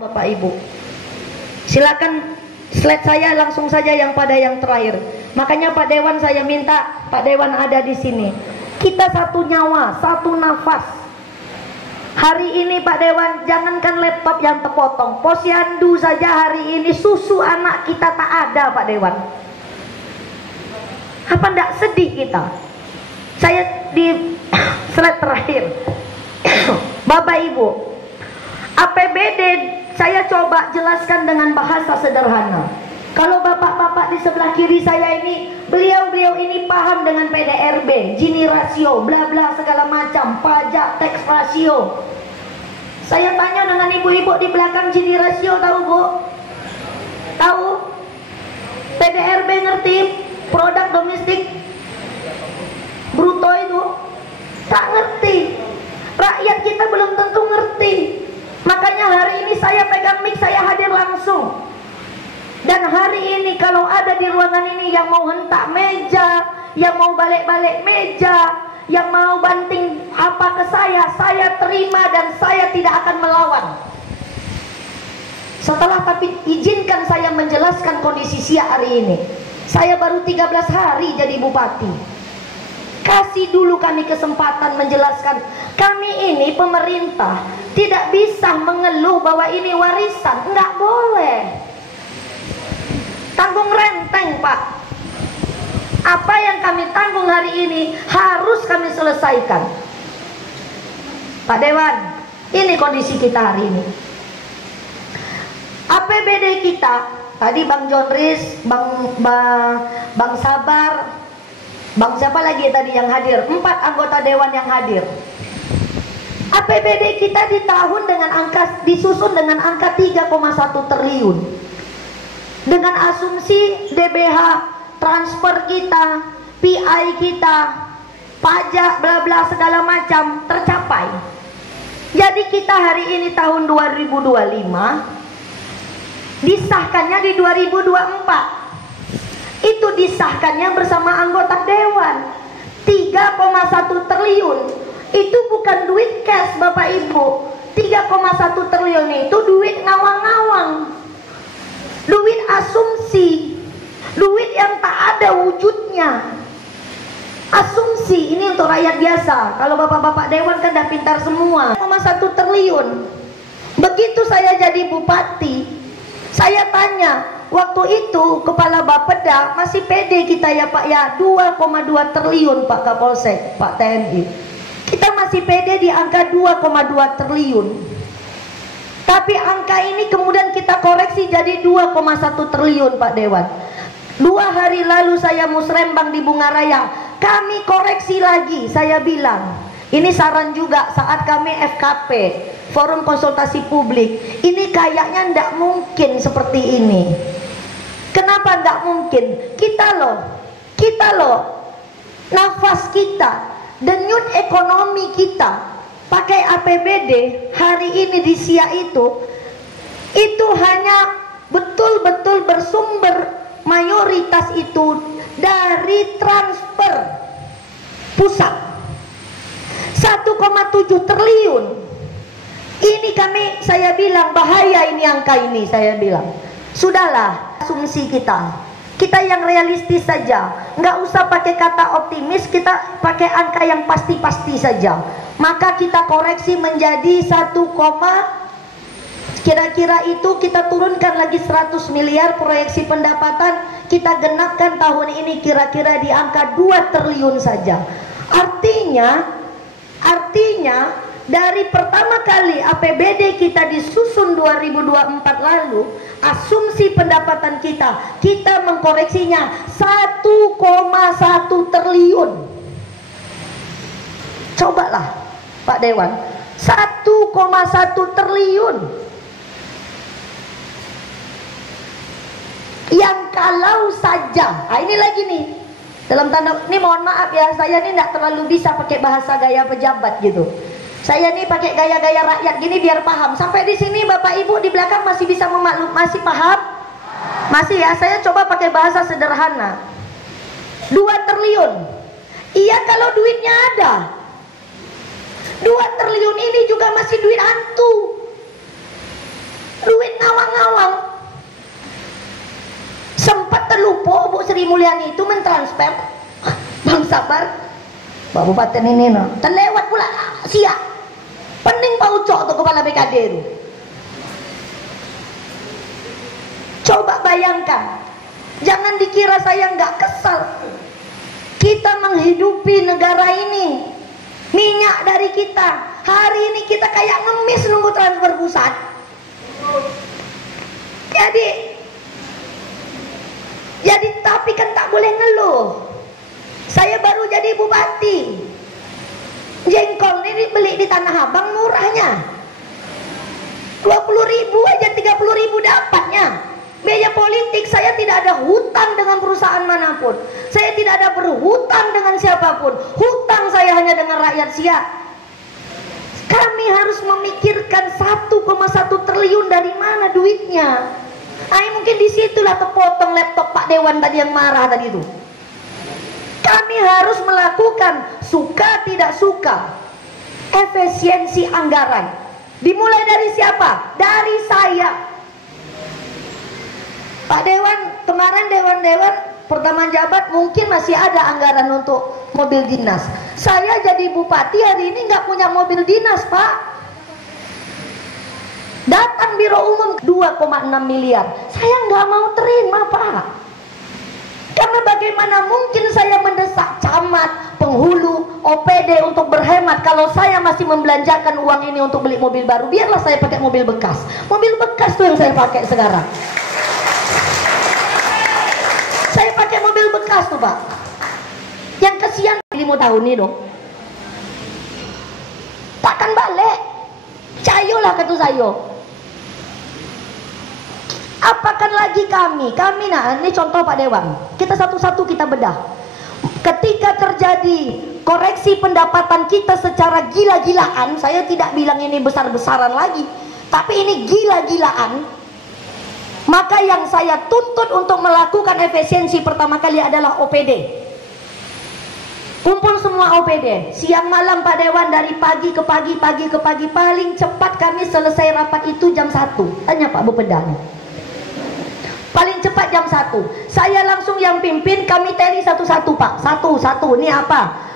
Bapak Ibu, silakan slide saya langsung saja yang pada yang terakhir. Makanya Pak Dewan saya minta Pak Dewan ada di sini. Kita satu nyawa, satu nafas. Hari ini Pak Dewan, jangankan laptop yang terpotong, posyandu saja hari ini susu anak kita tak ada Pak Dewan. Apa ndak sedih kita? Saya di slide terakhir. Bapak Ibu, APBD saya coba jelaskan dengan bahasa sederhana. Kalau bapak-bapak di sebelah kiri saya ini, beliau-beliau ini paham dengan PDRB, Gini rasio, bla bla segala macam, pajak, tax rasio. Saya tanya dengan ibu-ibu di belakang, Gini rasio tahu Bu? Tahu? PDRB ngerti? Produk domestik bruto itu? Tak ngerti. Rakyat kita belum tentu ngerti. Makanya hari ini saya pegang mic, saya hadir langsung. Dan hari ini kalau ada di ruangan ini yang mau hentak meja, yang mau balik-balik meja, yang mau banting apa ke saya terima dan saya tidak akan melawan. Setelah tapi izinkan saya menjelaskan kondisi Siak hari ini. Saya baru 13 hari jadi bupati. Kasih dulu kami kesempatan menjelaskan. Kami ini pemerintah tidak bisa mengeluh bahwa ini warisan. Enggak boleh. Tanggung renteng Pak. Apa yang kami tanggung hari ini harus kami selesaikan. Pak Dewan, ini kondisi kita hari ini. APBD kita, tadi Bang Jonris, Bang Sabar, Bang siapa lagi tadi yang hadir? 4 anggota dewan yang hadir. APBD kita di tahun dengan angka disusun dengan angka 3,1 triliun. Dengan asumsi DBH, transfer kita, PI kita, pajak bla bla segala macam tercapai. Jadi kita hari ini tahun 2025 disahkannya di 2024. Itu disahkannya bersama anggota dewan 3,1 triliun. Itu bukan duit cash Bapak Ibu. 3,1 triliun itu duit ngawang-ngawang, duit asumsi, duit yang tak ada wujudnya. Asumsi ini untuk rakyat biasa. Kalau bapak-bapak dewan kan dah pintar semua. 1 triliun. Begitu saya jadi bupati, saya tanya, waktu itu kepala Bapeda masih pede kita ya Pak ya, 2,2 triliun Pak Kapolsek, Pak TNI. Kita masih pede di angka 2,2 triliun. Tapi angka ini kemudian kita koreksi jadi 2,1 triliun Pak Dewan. 2 hari lalu saya musrembang di Bungaraya, kami koreksi lagi. Saya bilang, ini saran juga saat kami FKP, Forum Konsultasi Publik, ini kayaknya ndak mungkin seperti ini. Kenapa nggak mungkin? Kita loh, nafas kita, denyut ekonomi kita, pakai APBD hari ini di Siak itu hanya betul-betul bersumber mayoritas itu dari transfer pusat 1,7 triliun. Ini saya bilang bahaya ini angka ini, saya bilang. Sudahlah, asumsi kita yang realistis saja, nggak usah pakai kata optimis, kita pakai angka yang pasti-pasti saja. Maka kita koreksi menjadi 1, kira-kira itu kita turunkan lagi 100 miliar proyeksi pendapatan, kita genapkan tahun ini kira-kira di angka 2 triliun saja. Artinya dari pertama kali APBD kita disusun 2024 lalu, asumsi pendapatan kita mengkoreksinya 1,1 triliun. Cobalah Pak Dewan, 1,1 triliun. Yang kalau saja, ini lagi nih, dalam tanda, ini mohon maaf ya, saya ini tidak terlalu bisa pakai bahasa gaya pejabat gitu. Saya nih pakai gaya-gaya rakyat gini biar paham. Sampai di sini Bapak Ibu di belakang masih bisa memaklum, masih paham? Masih ya, saya coba pakai bahasa sederhana. 2 triliun. Iya kalau duitnya ada. 2 triliun ini juga masih duit hantu. duit ngawang-ngawang. Sempat terlupa Bu Sri Mulyani itu mentransfer, Bang Sabar, Pak Bupati ini no, terlewat pula siap. Pening Pak Ucok tuh kepala BKD itu. Coba bayangkan, jangan dikira saya nggak kesal. Kita menghidupi negara ini, minyak dari kita. Hari ini kita kayak ngemis nunggu transfer pusat. Jadi tapi kan tak boleh ngeluh. Saya baru jadi bupati. Jengkol ini beli di Tanah Abang murahnya 20.000 aja, 30.000 dapatnya. Biaya politik, saya tidak ada hutang dengan perusahaan manapun. Saya tidak ada berhutang dengan siapapun. Hutang saya hanya dengan rakyat siap. Kami harus memikirkan 1,1 triliun dari mana duitnya. Mungkin disitulah kepotong laptop Pak Dewan tadi yang marah tadi itu. Kami harus melakukan suka tidak suka efisiensi anggaran. Dimulai dari siapa? Dari saya. Pak Dewan, kemarin Dewan pertama jabat mungkin masih ada anggaran untuk mobil dinas. Saya jadi bupati hari ini nggak punya mobil dinas, Pak. Datang biro umum 2,6 miliar. Saya nggak mau terima, Pak. Karena bagaimana mungkin saya mendesak camat, penghulu, OPD untuk berhemat kalau saya masih membelanjakan uang ini untuk beli mobil baru. Biarlah saya pakai mobil bekas. Mobil bekas tuh yang saya pakai sekarang. Saya pakai mobil bekas tuh, Pak. Yang kesian 5 tahun ini dong. Takkan balik. Cayolah kata saya. Apakan lagi kami nah, ini contoh Pak Dewan. Kita satu-satu kita bedah. Ketika terjadi koreksi pendapatan kita secara gila-gilaan, saya tidak bilang ini besar-besaran lagi, tapi ini gila-gilaan. Maka yang saya tuntut untuk melakukan efisiensi pertama kali adalah OPD. Kumpul semua OPD, siang malam Pak Dewan, dari pagi ke pagi, pagi ke pagi. Paling cepat kami selesai rapat itu jam 1. Tanya Pak Bupeda. Paling cepat jam 1. Saya langsung yang pimpin, kami tally satu-satu Pak. Satu, ini apa?